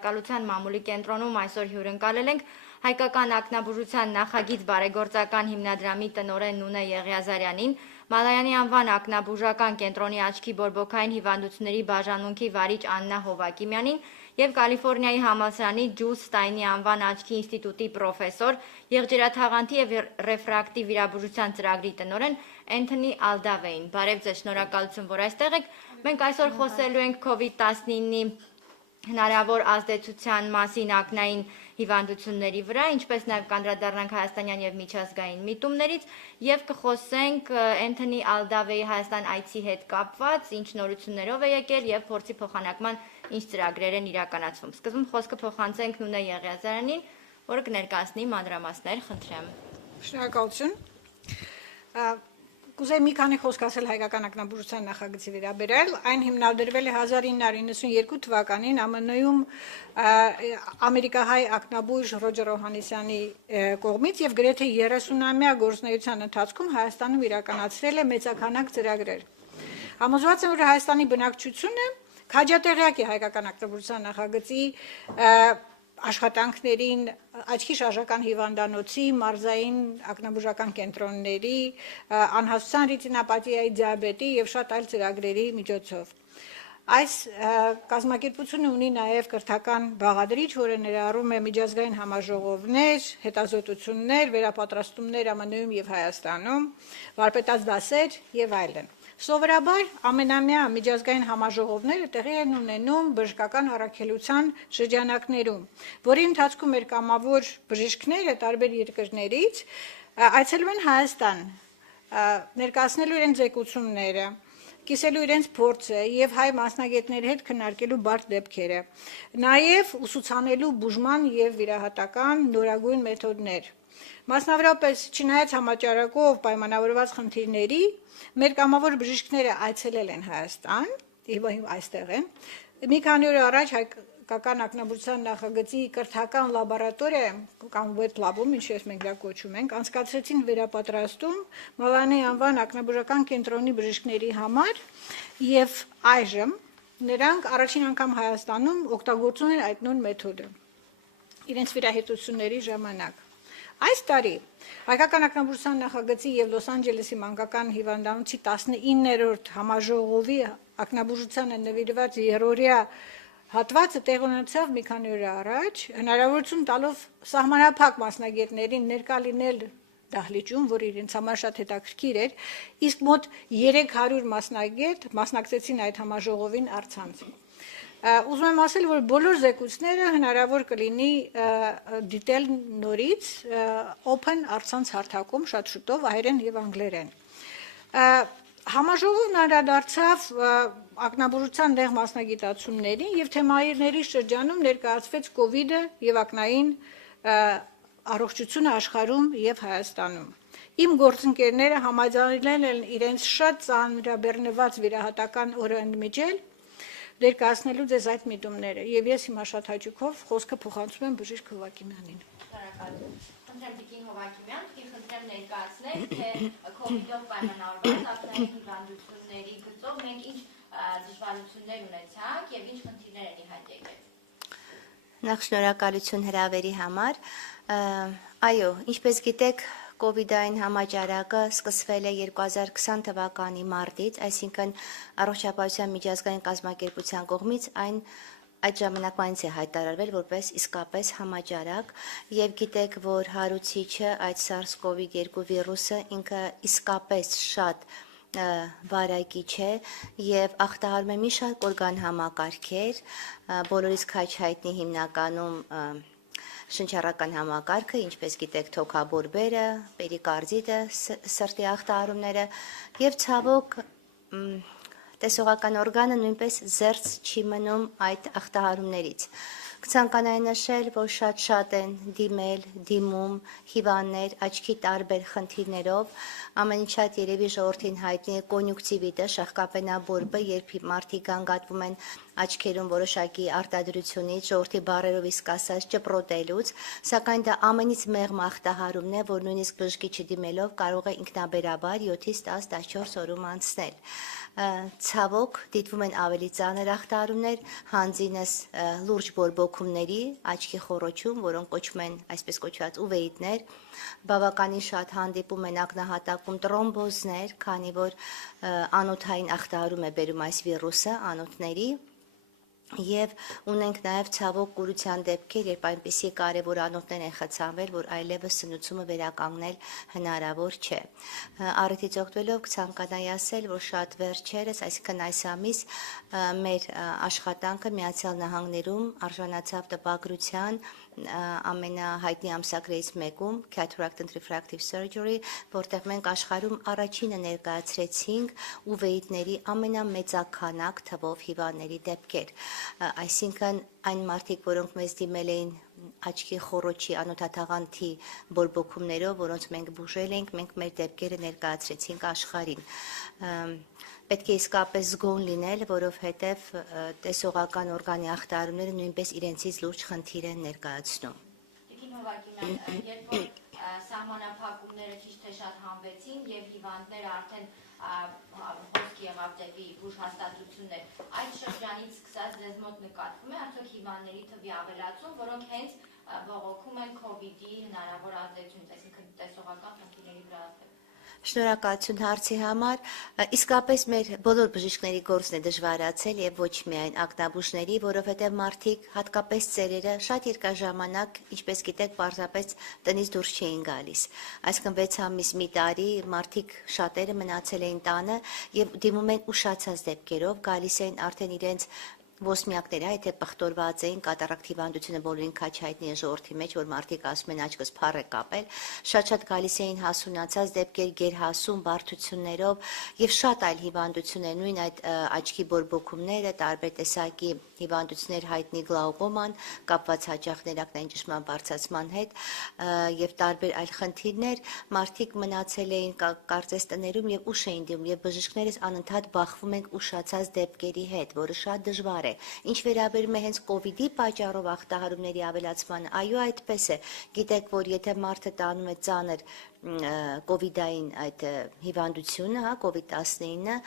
շնորհակալության մամուլի կենտրոնում այսօր հյուրընկալել ենք Հայկական ակնաբուժության նախագիծ բարեգործական հիմնադրամի տնօրեն Նունե Եղիազարյանին, Մալայանի անվան ակնաբուժական կենտրոնի աչքի բորբոքային հիվանդությունների բաժանմունքի վարիչ Աննա Հովակիմյանին և Կալիֆոռնիայի համալսարանի Ջուլս Ստայնի անվան աչքի ինստիտուտի պրոֆեսոր, եղջերաթաղանթի և ռեֆրակտիվ վիրաբուժության ծրագրի տնօրեն Էնտոնի Ալդավեին։ Բարև ձեզ, շնորհակալություն, որ այստեղ եք։ Մենք այսօր խոսելու ենք COVID-19-ի հնարավոր ազդեցության մասին ակնային հիվանդությունների վրա, ինչպես նաև կանդրադառնանք հայաստանյան և միջազգային միտումներից և կխոսենք Էնտոնի Ալդավեի Հայաստան այցի հետ կապված, ինչ նորություններով է եկել և փորձի փոխանակման ինչ ծրագրեր են իրականացվում։ Սկզբում խոսքը փոխանցենք Նունե Եղիազարյանին, որը կներկայացնի մանրամասներ, խնդրեմ։ Շնորհակալություն։ Կուզեի մի քանի խոսք ասել հայկական ակնաբուժության նախագծի վերաբերյալ, այն հիմնադրվել է 1992 թվականին ԱՄՆ-ում ամերիկահայ ակնաբույժ Ռոջեր Օհաննիսյանի կողմից եւ գրեթե 30-ամյա գործունեության ընթացքում Հայաստանում իրականացրել է մեծաքանակ ծրագրեր։ Համոզված եմ, որ Հայաստանի բնակչությունը քաջատեղյակ է հայկական ակնաբուժության նախագծի աշխատանքներին, աչքի շարժական հիվանդանոցի, մարզային ակնաբուժական կենտրոնների, անհասության ռետինոպաթիայի, դիաբետի և շատ այլ ծրագրերի միջոցով։ Այս կազմակերպությունը ունի նաև կրթական բաղադրիչ, որը ներառում է միջազգային համաժողովներ, հետազոտություններ, վերապատրաստումներ ԱՄՆ-ում և Հայաստանում, վարպետաց դասեր և այլն։ Սովորաբար ամենամյա միջազգային համաժողովները տեղի են ունենում բժշկական առաքելության շրջանակներում, որի ընթացքում մեր կամավոր բժիշկները տարբեր երկրներից այցելում են Հայաստան, ներկայացնելու իրենց զեկուցումները, կիսելու իրենց փորձը եւ հայ մասնագետների հետ քննարկելու բարդ դեպքերը, նաեւ ուսուցանելու բուժման եւ վիրահատական նորագույն մեթոդներ։ Մասնավորապես, չնայած համաճարակով պայմանավորված խնդիրների, մեր կամավոր բժիշկները այցելել են Հայաստան, եւ այստեղ են։ Մի քանի օր առաջ հայկական ակնաբուժության նախագծի կրթական լաբորատորիա կամ wet lab-ում, ինչպես մենք դա կոչում ենք, անցկացրեցին վերապատրաստում Մալայանի անվան ակնաբուժական կենտրոնի բժիշկների համար եւ այժմ նրանք առաջին անգամ Հայաստանում օգտագործում են այդ նույն մեթոդը իրենց վիրահետությունների ժամանակ։ Այս տարի Հայկական ակնաբուժության նախագծի եւ Լոս Անջելեսի մանկական հիվանդանոցի 19-րդ համաժողովի ակնաբուժությանը նվիրված երրորդյա հատվածը տեղ ունեցավ մի քանի օր առաջ, հնարավորություն տալով սահմանափակ մասնագետներին ներկա լինել դահլիճում, որ իրենց համար շատ հետաքրքիր էր, իսկ մոտ 300 մասնագետ մասնակցեցին այդ համաժողովին առցանց։ Ուզում եմ ասել, որ բոլոր զեկույցները հնարավոր կլինի դիտել նորից open առցանց հարթակում շատ շուտով հայերեն եւ անգլերեն։ Համաժողովն անդրադարձավ ակնաբուժության նեղ մասնագիտացումներին եւ թեմաների շրջանում ներկայացվեց COVID-ը եւ ակնային առողջությունը աշխարհում եւ Հայաստանում։ Իմ գործընկերները համաձայնել են իրենց շատ ծանրաբեռնված վիրահատական օրը ընդմիջել ներկայացնելու ձեզ այդ միտումները եւ ես հիմա շատ հաճույքով խոսքը փոխանցում եմ բժիշկ Հովակիմյանին։ Շնորհակալություն։ Խնդրեմ Տիկին Հովակիմյան, խնդրեմ ներկայացնել, թե COVID-ով պայմանավորված ակնային հիվանդությունների գծով մենք ինչ դժվարություններ ունեցանք եւ ինչ խնդիրներ են ի հայտ եկել։ Նախ շնորհակալություն հրավերի համար։ Այո, ինչպես գիտեք, COVID-ային համաճարակը սկսվել է 2020 թվականի մարտից, այսինքն առողջապահության միջազգային կազմակերպության կողմից այդ ժամանակվանից է հայտարարվել որպես իսկապես համաճարակ եւ գիտեք, որ հարուցիչը այդ SARS-CoV-2 վիրուսը ինքը իսկապես շատ վարակիչ է եւ ախտահարում է մի շարք օրգան համակարգեր, բոլորից քաչ հայտնի հիմնականում շնչառական համակարգը, ինչպես գիտեք, թոքաբորբերը, պերիկարդիտը, սրտի ախտահարումները եւ ցավոք տեսողական օրգանը նույնպես զերծ չի մնում այդ ախտահարումներից։ Կցանկանայի նշել, որ շատ են դիմում հիվանդներ աչքի տարբեր խնդիրներով, ամենից շատ երևի ժողովրդին հայտնի է կոնյուկտիվիտը, շաղկապենաբորբը, երբ մարդիկ գանգատվում են աչքերում որոշակի արտադրությունից, ժողովրդի բառերով իսկ ասած ճպրոտելուց, սակայն դա ամենից մեղմ ախտահարումն է, որ նույնիսկ բժշկի չդիմելով կարող է ինքնաբերաբար 7-ից 10-14 օրում անցնել։ Ցավոք դիտվում են ավելի ծանր ախտահարումներ, հանձինս լուրջ բորբոքումների, աչքի խոռոչում, որոնք կոչվում են այսպես կոչված ուվեիտներ, բավականին շատ հանդիպում են ակնահատակում տրոմբոզներ, քանի որ անոթային ախտահարում է բերում այս վիրուսը անոթների, եւ ունենք նաեւ ցավոք կուրության դեպքեր, երբ այնպիսի կարևոր անոթներ են խցանվել, որ այլևս սնուցումը վերականգնել հնարավոր չէ։ Առիթից օգտվելով կցանկանայի ասել, որ շատ վերջերս, այսինքն այս ամիս մեր աշխատանքը Միացյալ Նահանգներում արժանացավ տպագրության ամենահայտնի ամսագրերից մեկում Cataract and Refractive Surgery, որտեղ մենք աշխարհում առաջինը ներկայացրեցինք ուվեիտների ամենամեծաքանակ թվով հիվանդների դեպքեր։ Այսինքն այն մարդիկ, որոնք մեզ դիմել էին աչքի խոռոչի անոթաթաղանթի բորբոքումներով, որոնց մենք բուժել ենք, մենք մեր դեպքերը ներկայացրեցինք աշխարհին։ Պետք է իսկապես զգոն լինել, որովհետև տեսողական օրգանի ախտահարումները նույնպես իրենցից լուրջ խնդիր են ներկայացնում։ Տիկին Հովակիմյան, երբ որ սահմանափակումները ճիշտ թե շատ հանվեցին եւ հիվանդները արդեն խոսք եղավ դեպի բուժհաստատություններ, այդ շրջանից սկսած ձեզ մոտ նկատվում է արդյոք հիվանդների թվի ավելացում, որոնք հենց բողոքում են COVID-ի հնարավոր ազդեցությունից, այսինքն տեսողական խնդիրների վրա։ Շնորհակալություն հարցի համար։ Իսկապես մեր բոլոր բժիշկների գործն է դժվարացել եւ ոչ միայն ակնաբուժների, որովհետեւ մարդիկ, հատկապես ծերերը, շատ երկար ժամանակ, ինչպես գիտեք, պարզապես տնից դուրս չէին գալիս։ Այսինքն 6 ամիս, մի տարի մարդիկ շատերը մնացել էին տանը եւ դիմում են ուշացած դեպքերով, գալիս էին արդեն իրենց ոսմյակները, եթե պղտորված էին, կատարակտ հիվանդությունը բոլորին քաչ հայտնի է ժողովրդի մեջ, որ մարդիկ ասում են աչքս փառ է կապել, շատ գալիս էին հասունացած դեպքեր, գերհասուն բարդություններով եւ շատ այլ հիվանդություններ, նույն այդ աչքի բորբոքումները, տարբեր տեսակի հիվանդություններ, հայտնի գլաուկոման, կապված հաճախ ակնային ճնշման բարձրացման հետ եւ տարբեր այլ խնդիրներ, մարդիկ մնացել էին կարծես տներում եւ ուշ էին դիմում եւ բժիշկներս անընդհատ բախվում ենք ուշացած դեպքերի հետ, որը շատ դժվար է։ Ինչ վերաբերում է հենց COVID-ի պատճառով ախտահարումների ավելացմանը, այո, այդպես է։ Գիտեք, որ եթե մարդը տանում է ծանր COVID-ային այդ հիվանդությունը, COVID-19,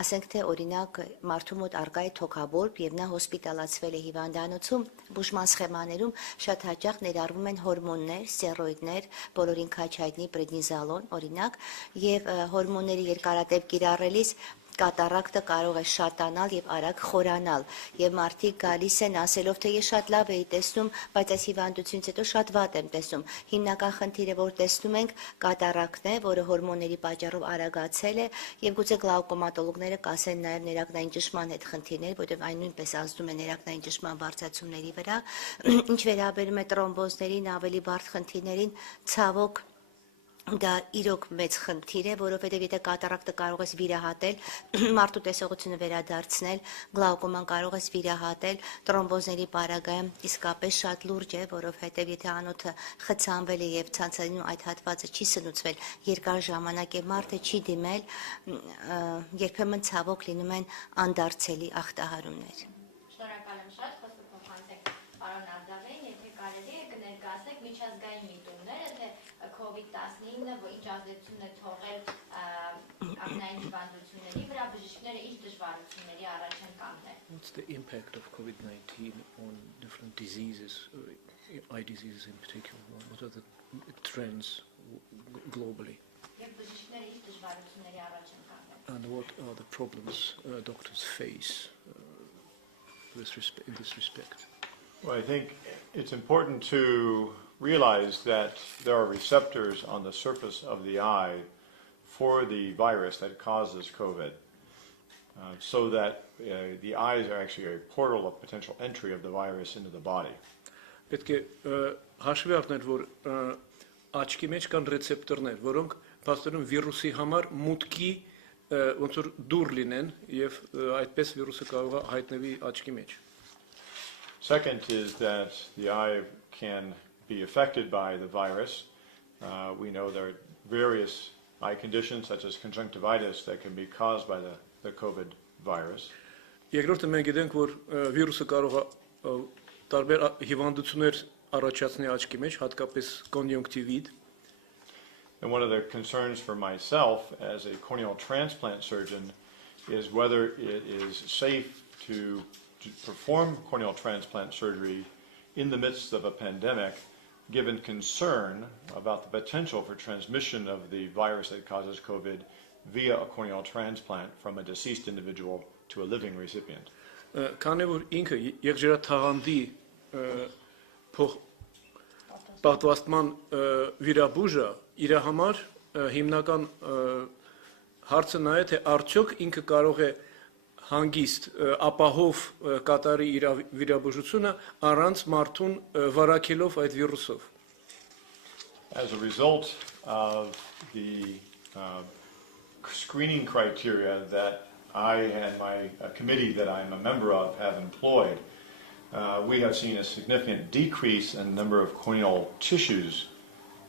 ասենք թե օրինակ մարդու մոտ արկա է թոքաբորբ եւ նա հոսպիտալացվել է հիվանդանոցում, բուժման սխեմաներում շատ հաճախ ներառվում են հորմոններ, ստերոիդներ, բոլորին քաչ հայտնի պրեդնիզոլոն, օրինակ, եւ հորմոնների երկարատև կիրառելիս կատարակտը կարող է շատանալ եւ արագ խորանալ եւ մարդիկ գալիս են ասելով թե ես շատ լավ էի տեսնում, բայց այս հիվանդությունից հետո շատ վատ եմ տեսնում։ Հիմնական խնդիրը, որ տեսնում ենք, կատարակտն է, որը հորմոնների պատճառով արագացել է եւ գուցե գլաուկոմատոլոգները կասեն նաեւ ներակնային ճնշման հետ խնդիրներ, որտեղ այն նույնպես ազդում է ներակնային ճնշման բարձրացումների վրա։ Ինչ վերաբերում է տրոմբոզներին, ավելի բարդ խնդիրներին, ցավոք դա իրոք մեծ խնդիր է, որովհետև եթե կատարակտը կարող ես վիրահատել, մարդու տեսողությունը վերադարձնել, գլաուկոման կարող ես վիրահատել, տրոմբոզների պարագայում իսկապես շատ լուրջ է, որովհետև եթե անոթը խցանվել է եւ ցանցային այդ հատվածը չի սնուցվել, երկար ժամանակ է մարդը չի դիմել, երբեմն ցավոք լինում են անդարձելի ախտահարումներ։ Շնորհակալ եմ շատ, խոսքը փոխանցեք պարոն Ալդավեին, եթե կարելի է կներկայացնեք միջազգային միտումները, թե COVID-19-ը ինչ ազդեցություն է թողել ակնային հիվանդությունների վրա, բժիշկները ինչ դժվարությունների առաջ են կանգնել։ What's the impact of COVID-19 on different diseases, eye diseases in particular? What are the trends globally? Եվ բժիշկները ինչ դժվարությունների առաջ են կանգնել։ And what are the problems doctors face in this respect? Well, I think it's important to realize that there are receptors on the surface of the eye for the virus that causes COVID, so that the eyes are actually a portal of potential entry of the virus into the body. Պետք է հաշվի առնել, որ աչքի մեջ կան ռեցեպտորներ, որոնք փաստորեն վիրուսի համար մուտքի ոնց որ դուր լինեն եւ այդպես վիրուսը կարող է հայտնվի աչքի մեջ։ Second is that the eye can be affected by the virus. We know there are various eye conditions such as conjunctivitis that can be caused by the COVID virus. Երկրորդը մենք գիտենք, որ վիրուսը կարող է տարբեր հիվանդություններ առաջացնի աչքի մեջ, հատկապես կոնյունկտիվիտ։ And one of the concerns for myself as a corneal transplant surgeon is whether it is safe to perform corneal transplant surgery in the midst of a pandemic, given concern about the potential for transmission of the virus that causes COVID via a corneal transplant from a deceased individual to a living recipient. Քանի որ ինքը եղջերաթաղանթի պատվաստման վիրաբույժը իր համար հիմնական հարցը նա է, թե արդյոք ինքը կարող է հանգիստ ապահով կատարի իր վիրաբուժությունը առանց մարդուն վարակելով այդ վիրուսով։ As a result of the screening criteria that I and my committee that I'm a member of have employed, we have seen a significant decrease in the number of corneal tissues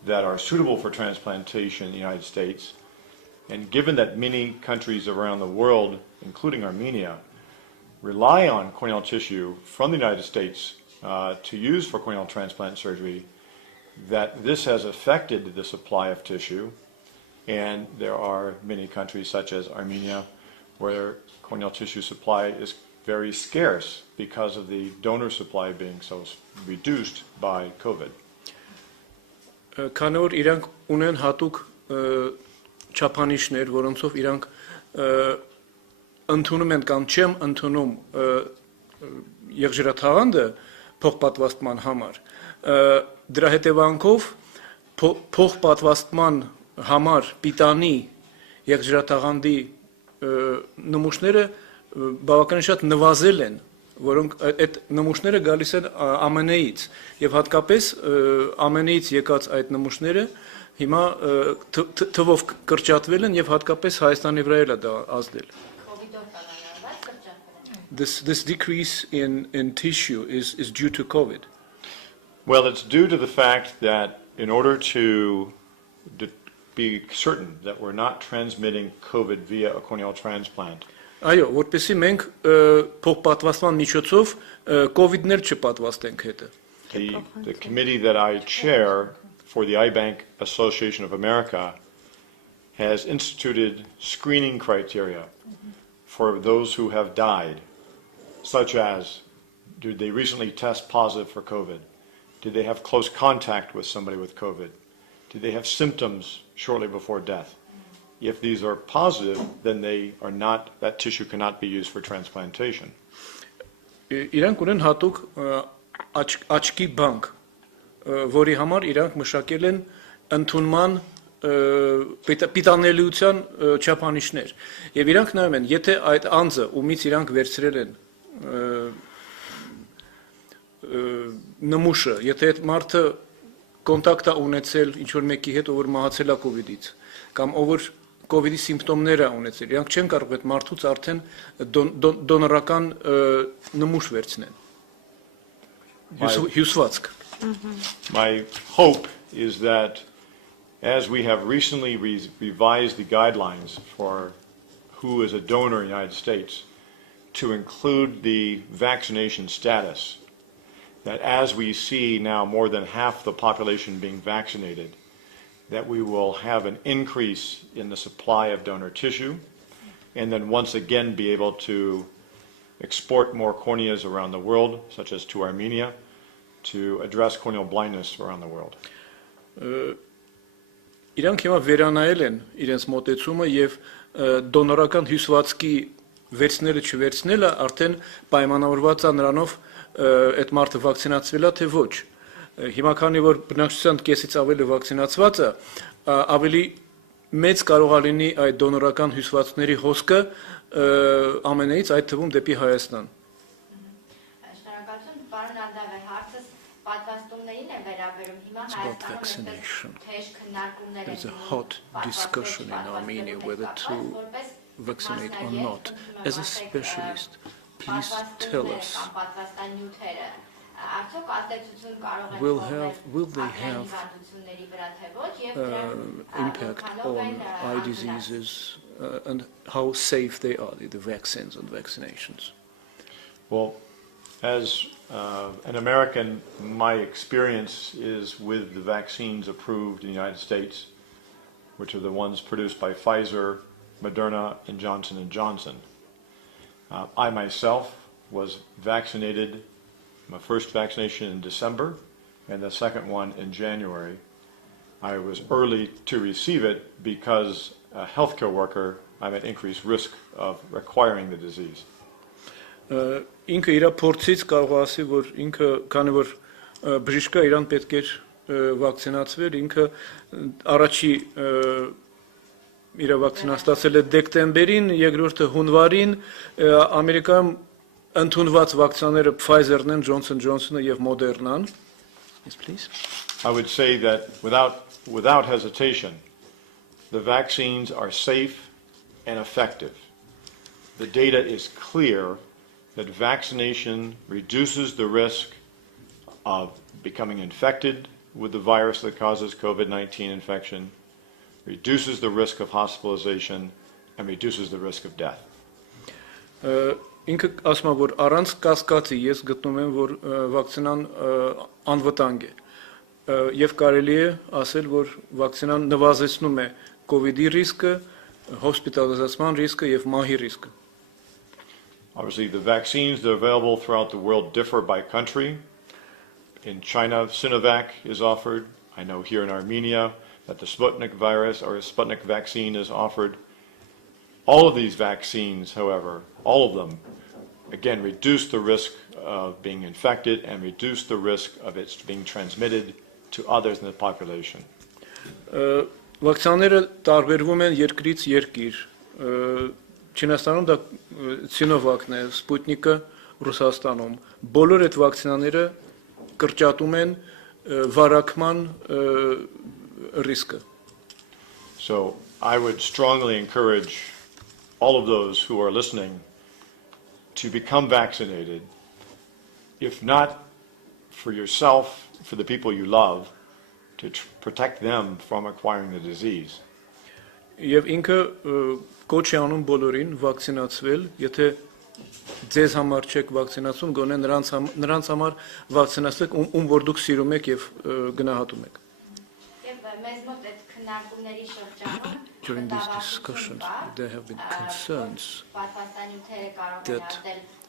that are suitable for transplantation in the United States. And given that many countries around the world, including Armenia, rely on corneal tissue from the United States to use for corneal transplant surgery, that this has affected the supply of tissue. And there are many countries such as Armenia where corneal tissue supply is very scarce because of the donor supply being so reduced by COVID. Քանի որ իրանք ունեն հատուկ չափանիշներ, որոնցով իրանք ընդունում են կամ չեմ ընդունում եղջերաթաղանթը փոխպատվաստման համար, դրա հետևանքով փոխպատվաստման համար պիտանի եղջերաթաղանթի նմուշները բավականին շատ նվազել են, որոնք այդ նմուշները գալիս են ԱՄՆ-ից եւ հատկապես ԱՄՆ-ից եկած այդ նմուշները հիմա թվով կրճատվել են եւ հատկապես Հայաստանի վրա էլ է դա ազդել. This decrease in tissue is due to COVID. Well, it's due to the fact that in order to be certain that we're not transmitting COVID via a corneal transplant. Այո, որպեսզի մենք փոխպատվաստման միջոցով COVID-ներ չպատվաստենք հետը. The committee that I chair for the Eye Bank Association of America has instituted screening criteria for those who have died, such as, did they recently test positive for COVID? Did they have close contact with somebody with COVID? Did they have symptoms shortly before death? If these are positive, then they are not, that tissue cannot be used for transplantation. Իրանք ունեն հատուկ աչքի բանկ, որի համար իրանք մշակել են ընդունման պիտանելիության չափանիշներ։ Եվ իրանք նայում են, եթե այդ անձը, ումից իրանք վերցրել են նմուշը, եթե այդ մարդը կոնտակտ է ունեցել ինչ-որ մեկի հետ, ով որ մահացել է COVID-ից, կամ ով որ COVID-ի սիմպտոմներ է ունեցել, իրանք չեն կարող այդ մարդուց արդեն դոնորական նմուշ վերցնեն։ Հյուսվածք։ My hope is that as we have recently revised the guidelines for who is a donor in the United States to include the vaccination status, that as we see now more than half the population being vaccinated, that we will have an increase in the supply of donor tissue, and then once again be able to export more corneas around the world, such as to Armenia, to address corneal blindness around the world. Իրանք հիմա վերանայել են իրենց մոտեցումը եւ դոնորական հյուսվածքի վերցնելը չվերցնելը արդեն պայմանավորված է նրանով այդ մարդը վակցինացվել է թե ոչ։ Հիմա քանի որ բնակչության կեսից ավելի վակցինացվածը ավելի մեծ կարող է լինի այդ դոնորական հյուսվածքների հոսքը ԱՄՆ-ից այդ թվում դեպի Հայաստան։ Շնորհակալություն, պարոն Ալդավեի, հարցս պատվաստումներին է վերաբերում։ Հիմա Հայաստանում թեժ քննարկումներ են։ There's a hot discussion in Armenia whether to vaccinate or not. As a specialist, please tell us. Will they have impact on eye diseases and how safe they are, the vaccines and vaccinations? Well, as an American, my experience is with the vaccines approved in the United States, which are the ones produced by Pfizer, Moderna, and Johnson & Johnson. I myself was vaccinated, my first vaccination in December, and the second one in January. I was early to receive it because a healthcare worker, I'm at increased risk of acquiring the disease. Ինքը իր փորձից կարող ասի, որ ինքը քանի որ բժիշկը իրան պետք էր վակցինացվել, ինքը առաջի իր վակցինան ստացել է դեկտեմբերին, երկրորդը հունվարին, Ամերիկայում ընդունված վակցիաները Pfizer-ն են, Johnson & Johnson-ը եւ Moderna-ն. Yes, please. I would say that without hesitation, the vaccines are safe and effective. The data is clear that vaccination reduces the risk of becoming infected with the virus that causes COVID-19 infection, reduces the risk of hospitalization, and reduces the risk of death. Ինքը ասում է, որ առանց կասկածի ես գտնում եմ, որ վակցինան անվտանգ է եւ կարելի է ասել, որ վակցինան նվազեցնում է COVID-ի ռիսկը, հոսպիտալիզացման ռիսկը եւ մահի ռիսկը. Obviously, the vaccines that are available throughout the world differ by country. In China, Sinovac is offered. I know here in Armenia that the Sputnik virus or a Sputnik vaccine is offered. All of these vaccines, however, all of them, again, reduce the risk of being infected and reduce the risk of it being transmitted to others in the population. Վակցիաները տարբերվում են երկրից երկիր. Չինաստանում դա Սինովակն է, Սպուտնիկը Ռուսաստանում. Բոլոր այդ վակցինաները կրճատում են վարակման ռիսկը. So I would strongly encourage all of those who are listening to become vaccinated, if not for yourself, for the people you love, to protect them from acquiring the disease. Եվ ինքը կոչ է անում բոլորին վակցինացվել, եթե ձեզ համար չեք վակցինացում, գոնե նրանց համար վակցինացեք, ում որ դուք սիրում եք եւ գնահատում եք. Եվ մեզ մոտ այդ քննարկումների շրջանում During these discussions, there have been concerns that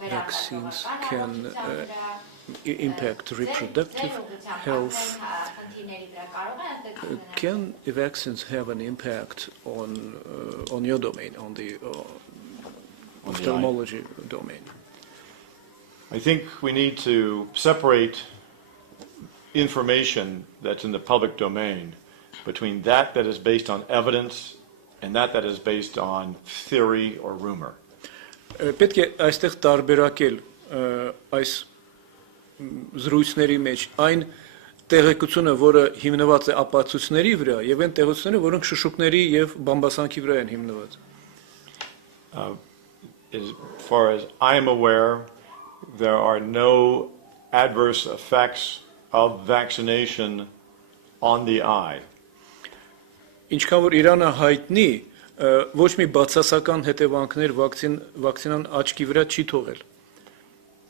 vaccines can impact reproductive health. Can vaccines have an impact on your domain, on the ophthalmology domain? I think we need to separate information that's in the public domain between that is based on evidence and that is based on theory or rumor. Պետք է այստեղ տարբերակել այս զրույցների մեջ այն տեղեկությունը, որը հիմնված է ապացույցների վրա, եւ այն տեղեկությունները, որոնք շշուկների եւ բամբասանքի վրա են հիմնված. As far as I am aware, there are no adverse effects of vaccination on the eye. Ինչքան որ Իրանը հայտնի, ոչ մի բացասական հետևանքներ վակցինան աչքի վրա չի թողել.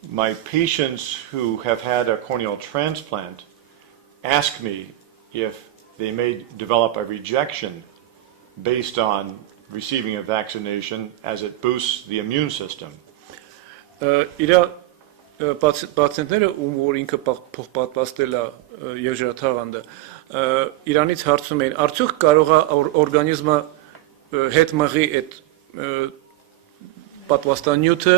My patients who have had a corneal transplant ask me if they may develop a rejection based on receiving a vaccination as it boosts the immune system. Իրա պացիենտները, ում որ ինքը փոխպատվաստել է երջրաթաղանդը, Իրանից հարցում էին, արդյոք կարող է օրգանիզմը հետ մղի այդ պատվաստանյութը,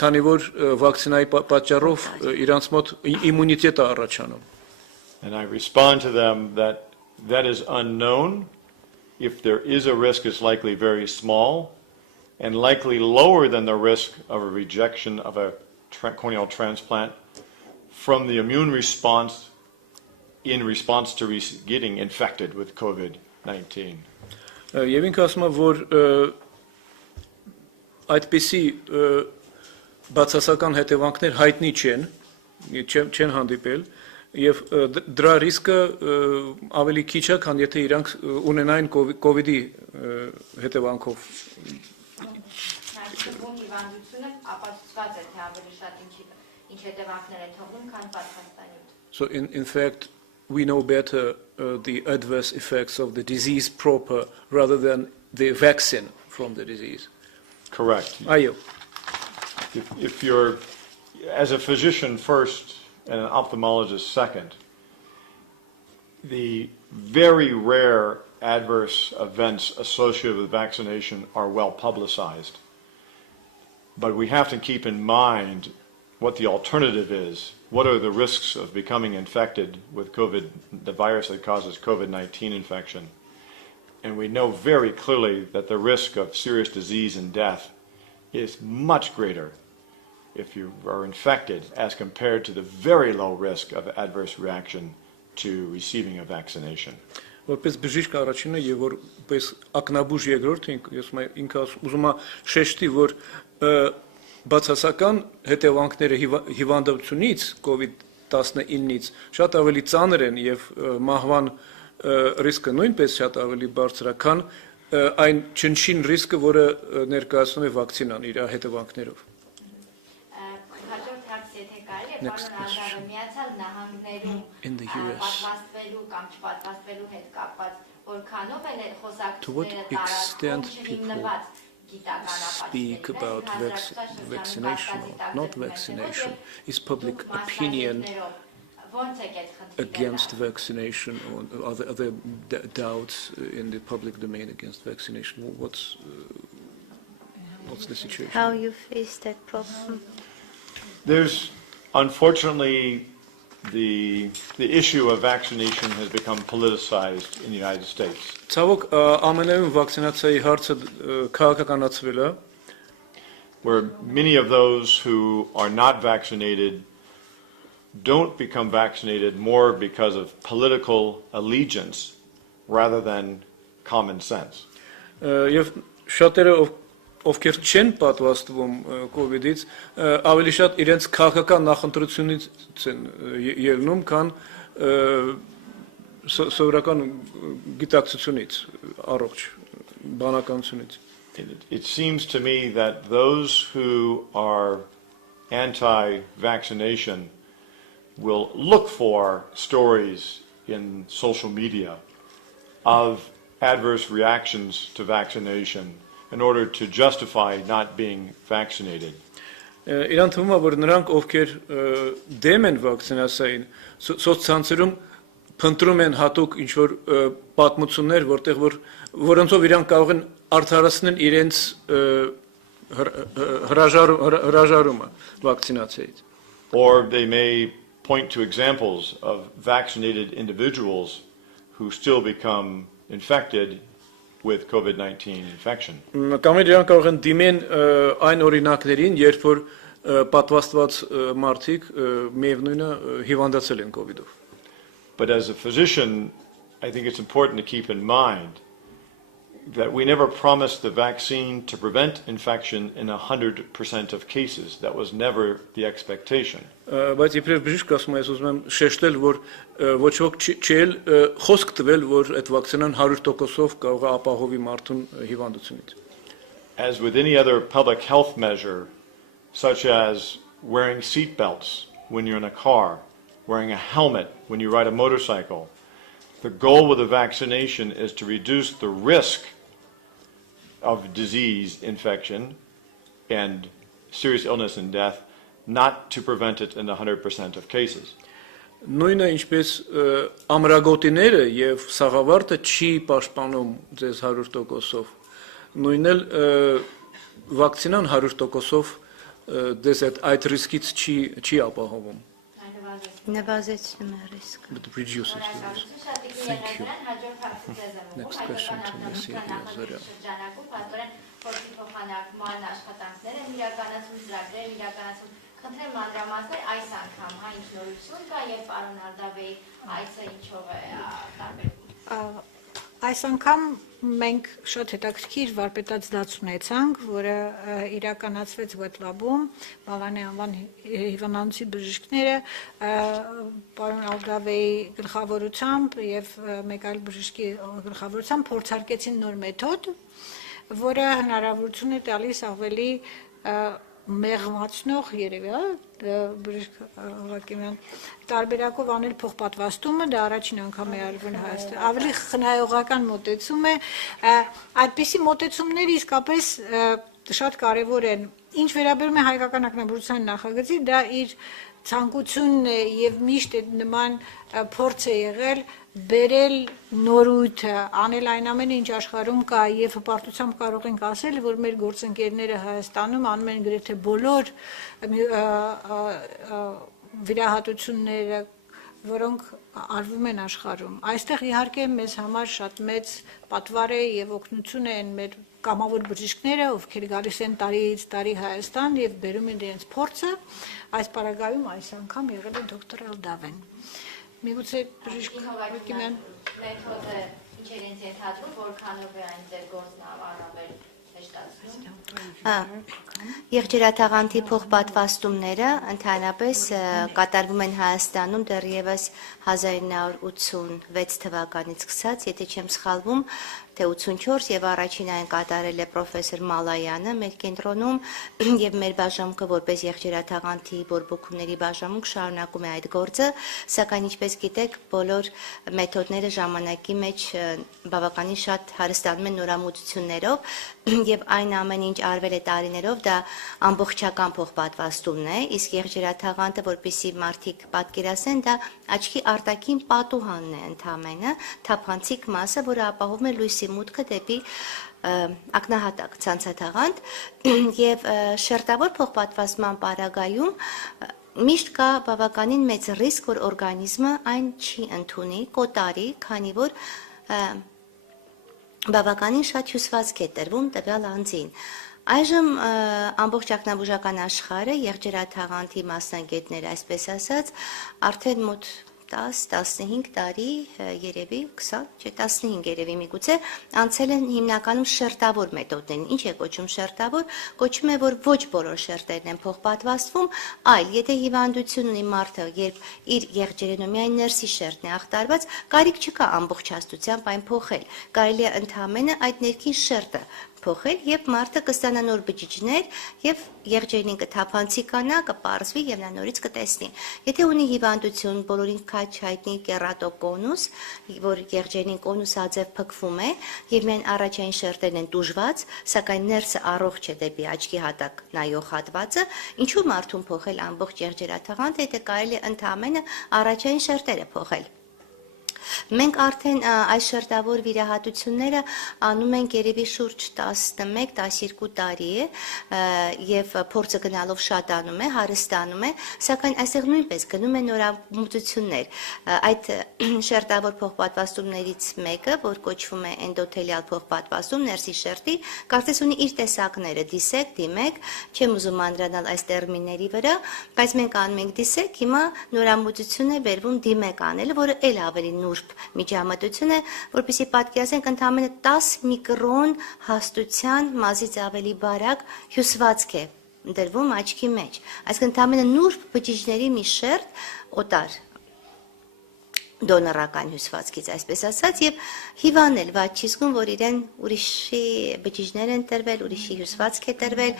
քանի որ վակցինայի պատճառով իրանց մոտ իմունիտետ է առաջանում. And I respond to them that that is unknown. If there is a risk, it's likely very small and likely lower than the risk of a rejection of a corneal transplant from the immune response in response to getting infected with COVID-19. Եվ ինքը ասում է, որ այդպիսի բացասական հետևանքներ հայտնի չեն հանդիպել, եւ դրա ռիսկը ավելի քիչ է, քան եթե իրանք ունենային COVID-ի հետևանքով Այսինքն հիվանդությունը ապացուցված է, թե ավելի շատ ինչ հետևանքներ է թողնում, քան պատասխանատվություն։ So in fact, we know better the adverse effects of the disease proper rather than the vaccine from the disease. Correct. Այո։ If you're, as a physician first and an ophthalmologist second, the very rare adverse events associated with vaccination are well publicized. But we have to keep in mind what the alternative is. What are the risks of becoming infected with COVID, the virus that causes COVID-19 infection? And we know very clearly that the risk of serious disease and death is much greater if you are infected as compared to the very low risk of adverse reaction to receiving a vaccination. Որպես բժիշկ առաջինը եւ որպես ակնաբուժ երկրորդը ինքը ուզում է շեշտի, որ բացասական հետևանքները հիվանդությունից COVID-19-ից շատ ավելի ծանր են եւ մահվան ռիսկը նույնպես շատ ավելի բարձր է, քան այն չնչին ռիսկը, որը ներկայացնում է վակցինան իր հետևանքներով։ Next question. In the US, to what extent people speak about vaccination or not vaccination? Is public opinion against vaccination, or are there doubts in the public domain against vaccination? What's the situation? How you face that problem? There's, unfortunately, the issue of vaccination has become politicized in the United States. Ցավոք ամենայում վակցինացիայի հարցը քաղաքականացվել է, where many of those who are not vaccinated don't become vaccinated more because of political allegiance rather than common sense. Եվ շատերը ովքեր չեն պատվաստվում COVID-ից, ավելի շատ իրենց քաղաքական նախընտրությունից են ելնում, քան սովորական գիտակցությունից, առողջ բանականությունից։ It seems to me that those who are anti-vaccination will look for stories in social media of adverse reactions to vaccination in order to justify not being vaccinated. Իրան թվում է, որ նրանք, ովքեր դեմ են վակցինացիային, սոցցանցերում փնտրում են հատուկ ինչ-որ պատմություններ, որոնցով իրանք կարող են արդարացնել իրենց հրաժարումը վակցինացիայից։ Or they may point to examples of vaccinated individuals who still become infected with COVID-19 infection. Կամ իրանք կարող են դիմեն այն օրինակներին, երբ որ պատվաստված մարդիկ միևնույնը հիվանդացել են COVID-ով։ But as a physician, I think it's important to keep in mind that we never promised the vaccine to prevent infection in 100% of cases. That was never the expectation. Բայց իբրև բժիշկ ասում եմ, ուզում եմ շեշտել, որ ոչ ոք չի խոսք տվել, որ այդ վակցինան 100%-ով կարող է ապահովի մարդուն հիվանդությունից։ As with any other public health measure, such as wearing seat belts when you're in a car, wearing a helmet when you ride a motorcycle, the goal with the vaccination is to reduce the risk of disease, infection, and serious illness and death, not to prevent it in 100% of cases. Նույնը ինչպես ամրագոտիները եւ սաղավարտը չի պաշտպանում ձեզ 100%-ով։ Նույնն էլ վակցինան 100%-ով դες այդ ռիսկից չի ապահովում։ Նվազեցնում է ռիսկը։ But it reduces the risk. Thank you. Next question to Ms. Եղիազարյան. Խնդրեմ անդրամասներ այս անգամ, հա, ինչ նորություն կա եւ պարոն Ալդավեի այսը ինչով է տարբերվում։ Այս անգամ մենք շատ հետաքրքիր վարպետաց դաց ունեցանք, որը իրականացվեց Վետլաբում, Մալայանի անվան հիվանդանոցի բժիշկները պարոն Ալդավեի գլխավորությամբ եւ մեկ այլ բժշկի գլխավորությամբ փորձարկեցին նոր մեթոդ, որը հնարավորություն է տալիս ավելի մեղմացնող երևի, բժիշկ Հովակիմյան, տարբերակով անել փոխպատվաստումը, դա առաջին անգամ է արվում Հայաստանում, ավելի խնայողական մոտեցում է, այդպիսի մոտեցումներ իսկապես շատ կարևոր են, ինչ վերաբերում է հայկական ակնաբուժության նախագծի, դա իր ցանկությունն է եւ միշտ նման փորձ է եղել բերել նորույթը, անել այն ամենը, ինչ աշխարհում կա եւ հպարտությամբ կարող ենք ասել, որ մեր գործընկերները Հայաստանում անում են գրեթե բոլոր վիրահատությունները, որոնք արվում են աշխարհում։ Այստեղ իհարկե մեզ համար շատ մեծ պատվար է եւ օգնություն են մեր կամավոր բժիշկները, ովքեր գալիս են տարիից տարի Հայաստան եւ բերում են իրենց փորձը, այս պարագայում այս անգամ եղել է դոկտոր Ալդավեն։ Միգուցե բժիշկ Հովակիմյան մեթոդը ինչ է ինձ ենթադրում, որքանով է այն ձեր գործն առավել հեշտացնում։ Եղջերաթաղանթի փոխպատվաստումները ընդհանրապես կատարվում են Հայաստանում դեռևս 1986 թվականից սկսած, եթե չեմ սխալվում, թե 84 եւ առաջին այն կատարել է պրոֆեսոր Մալայանը մեր կենտրոնում եւ մեր բաժանմունքը որպես եղջերաթաղանթի բորբոքումների բաժանմունք շարունակում է այդ գործը, սակայն ինչպես գիտեք, բոլոր մեթոդները ժամանակի մեջ բավականին շատ հարստանում են նորամուծություններով եւ այն ամենը ինչ արվել է տարիներով դա ամբողջական փոխպատվաստումն է, իսկ եղջերաթաղանթը, որպեսզի մարդիկ պատկերացնեն, դա աչքի արտաքին պատուհանն է ընդամենը, թափանցիկ մասը, որը ապահովում է լույսի մուտքը դեպի ակնահատակ ցանցաթաղանթ եւ շերտավոր փոխպատվաստման պարագայում միշտ կա բավականին մեծ ռիսկ, որ օրգանիզմը այն չի ընդունի, կոտարի, քանի որ բավականին շատ հյուսվածք է տրվում տվյալ անձին։ Այժմ ամբողջ ակնաբուժական աշխարհը եղջերաթաղանթի մասնագետներ, այսպես ասած, արդեն մոտ 10-15 տարի, երևի 20, չէ 15 երևի միգուցե անցել են հիմնականում շերտավոր մեթոդներին։ Ինչ է կոչում շերտավոր? Կոչում է, որ ոչ բոլոր շերտերն են փոխպատվաստվում, այլ եթե հիվանդություն ունի մարդը, երբ իր եղջերենու միայն ներսի շերտն է ախտարված, կարիք չկա ամբողջացությամբ այն փոխել։ Կարելի է ընդհանրապես այդ ներքին շերտը փոխել եւ մարդը կստանա նոր բջիջներ եւ եղջերին կթափանցիկանա, կպարզվի եւ նա նորից կտեսնի։ Եթե ունի հիվանդություն, բոլորին քաչ հայտնի կերատոկոնուս, որ եղջերին կոնուսաձև փքվում է եւ միայն առաջային շերտերն են տուժված, սակայն ներսը առողջ է դեպի աչքի հատակ նայող հատվածը, ինչու մարդուն փոխել ամբողջ եղջերաթաղանթը, եթե կարելի է ընդհանրապես առաջային շերտերը փոխել։ Մենք արդեն այս շերտավոր վիրահատությունները անում ենք երևի շուրջ 11-12 տարի է եւ փորձը գնալով շատանում է, հարստանում է, սակայն այստեղ նույնպես գնում են նորամուծություններ։ Այդ շերտավոր փոխպատվաստումներից մեկը, որ կոչվում է էնդոթելիալ փոխպատվաստում, ներսի շերտի, կարծես ունի իր տեսակները՝ դիսեք, դիմեք, չեմ ուզում անդրանալ այս տերմինների վրա, բայց մենք անում ենք դիսեք, հիմա նորամուծություն է վերվում դիմեք անել, որը ել ավելի նուրբ միջամտություն է, որպեսզի պատկերացնենք ընդհանրապես 10 միկրոն հաստության մազից ավելի բարակ հյուսվածք է դրվում աչքի մեջ։ Այսինքն ընդհանրապես նուրբ բջիջների մի շերտ օտար դոնորական հյուսվածքից, այսպես ասած, եւ հիվանն էլ ված չի զգում, որ իրեն ուրիշի բջիջներ են տրվել, ուրիշի հյուսվածք է տրվել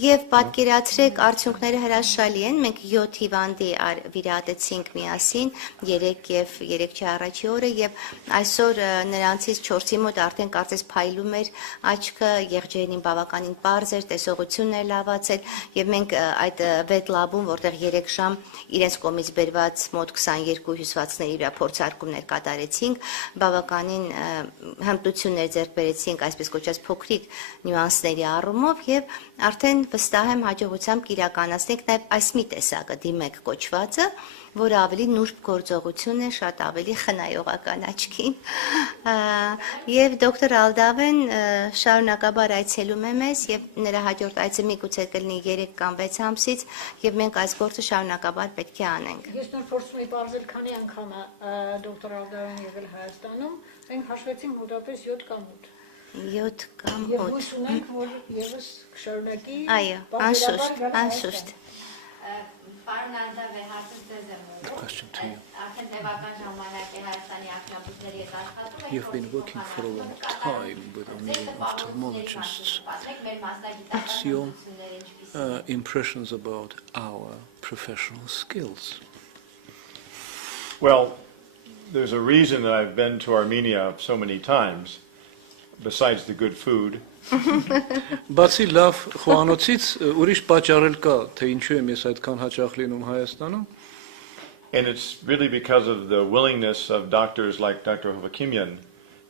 եւ պատկերացրեք արդյունքները հրաշալի են։ Մենք 7 հիվանդի վիրահատեցինք միասին 3 եւ 3 առաջի օրը եւ այսօր նրանցից 4-ի մոտ արդեն կարծես փայլում էր աչքը, եղջերին բավականին պարզ էր, տեսողությունն էր լավացել եւ մենք այդ վետ լաբում, որտեղ 3 ժամ իրենց կողմից բերված մոտ 22 հյուսվածքների փորձարկումներ կատարեցինք, բավականին հմտություններ ձեռք բերեցինք, այսպես կոչած փոքրիկ նյուանսների առումով եւ արդեն վստահ եմ հաջողությամբ կիրականացնենք նաեւ այս մի տեսակը դիմեք կոչվածը, որը ավելի նուրբ գործողություն է, շատ ավելի խնայողական աչքին։ Եվ դոկտոր Ալդավեն շարունակաբար այցելում է մեզ եւ նրա հաջորդ այցը միգուցե կլինի 3 կամ 6 ամսից եւ մենք այս գործը շարունակաբար պետք է անենք։ Ես նոր փորձում եմ բարձել քանի անգամ է դոկտոր Ալդավեն եղել Հայաստանում, մենք հաշվեցինք մոտավորապես 7 կամ 8։ 7 կամ 8։ Եվ հույս ունենք, որ եւս կշարունակի։ Այո, անշուշտ։ Պարոն Ալդավե, հարցը ձեզ եմ ուղղում։ արդեն տևական ժամանակ է Հայաստանի ակնաբուժների հետ աշխատում եք։ You've been working for a long time with a million ophthalmologists. What's your impressions about our professional skills? Well, there's a reason that I've been to Armenia so many times, besides the good food. Բացի լավ խոհանոցից ուրիշ պատճառ էլ կա, թե ինչու եմ ես այդքան հաճախ լինում Հայաստանում։ And it's really because of the willingness of doctors like Dr. Hovakimyan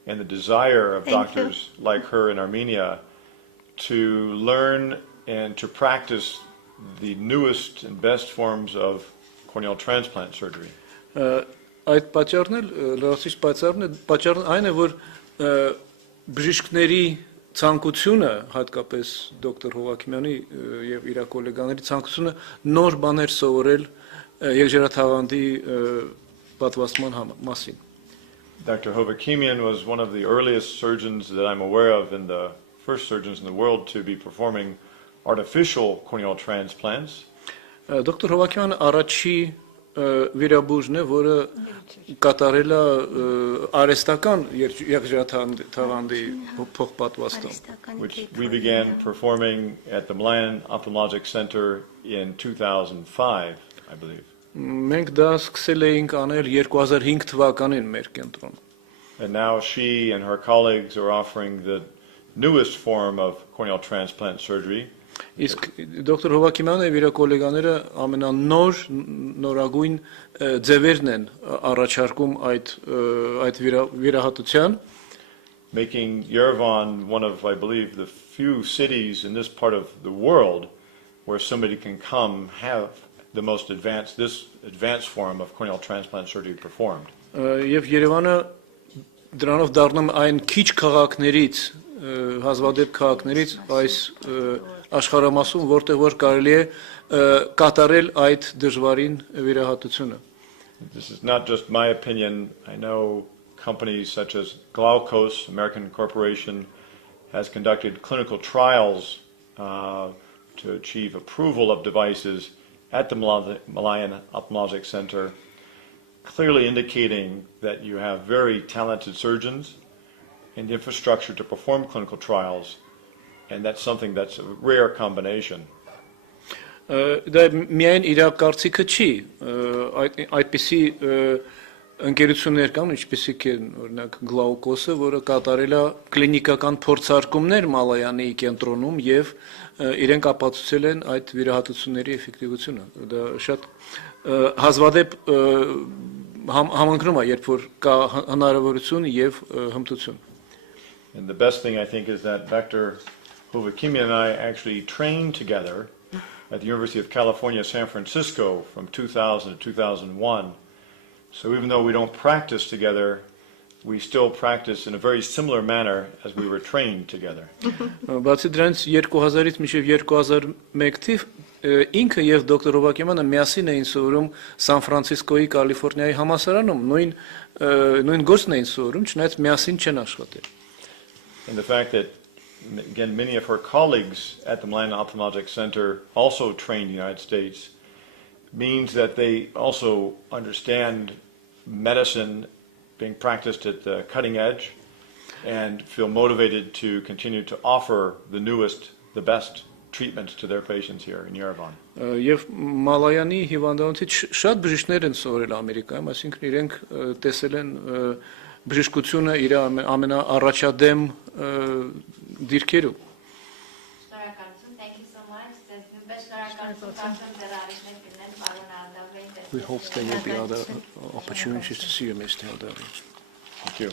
and the desire of doctors like her in Armenia to learn and to practice the newest and best forms of corneal transplant surgery. Այդ պատճառն էլ լրացիչ պատճառն այն է, որ բժիշկների ցանկությունը, հատկապես դոկտոր Հովակիմյանի եւ իր գոլեգաների ցանկությունը նոր բաներ սովորել եղջերաթաղանթի պատվաստման մասին. Dr. Hovakimyan was one of the earliest surgeons that I'm aware of, and the first surgeons in the world to be performing artificial corneal transplants. Դոկտոր Հովակիմյանը առաջի վիրաբույժն է, որը կատարել է արհեստական եղջերաթաղանթի փոխպատվաստում. Which we began performing at the Malayan Ophthalmologic Center in 2005, I believe. Մենք դա սկսել էինք անել 2005 թվականին մեր կենտրոնում. And now she and her colleagues are offering the newest form of corneal transplant surgery. Իսկ դոկտոր Հովակիմյանը եւ իր գոլեգաները ամենանոր նորագույն ձևերն են առաջարկում այդ վիրահատության, making Yerevan one of, I believe, the few cities in this part of the world where somebody can come have the most advanced form of corneal transplant surgery performed. Եվ Երևանը դրանով դառնում այն քիչ քաղաքներից, հազվադեպ քաղաքներից այս աշխարհամասում, որտեղ որ կարելի է կատարել այդ դժվարին վիրահատությունը. This is not just my opinion. I know companies such as Glaukos, American corporation, has conducted clinical trials to achieve approval of devices at the Malayan Ophthalmologic Center, clearly indicating that you have very talented surgeons and infrastructure to perform clinical trials, and that's something that's a rare combination. Դա միայն իր կարծիքը չի, այդպիսի ընկերություններ կան, ինչպիսիք են օրինակ Գլաուկոսը, որը կատարել է կլինիկական փորձարկումներ Մալայանի կենտրոնում եւ իրենք ապացուցել են այդ վիրահատությունների էֆեկտիվությունը. Դա շատ հազվադեպ համընկնում է, երբ որ կա հնարավորություն եւ հմտություն. And the best thing I think is that Dr. Hovakimyan and I actually trained together at the University of California, San Francisco from 2000 to 2001. So even though we don't practice together, we still practice in a very similar manner as we were trained together. Բացի դրանից 2000-ից մինչև 2001 թիվ ինքը եւ դոկտոր Հովակիմյանը միասին էին սովորում Սան Ֆրանցիսկոյի Կալիֆոռնիայի համալսարանում, նույն գործն էին սովորում, չնայած միասին չեն աշխատել. And the fact that, again, many of her colleagues at the Malayan Ophthalmologic Center also trained in the United States means that they also understand medicine being practiced at the cutting edge and feel motivated to continue to offer the newest, the best treatments to their patients here in Yerevan. Եվ Մալայանի հիվանդանոցից շատ բժիշկներ են սովորել Ամերիկայում, այսինքն իրենք տեսել են բժշկությունը իր ամենաառաջադեմ դիրքերում. Շնորհակալություն, thank you so much. We hope there will be other opportunities to see you, Mr. Aldavei. Thank you.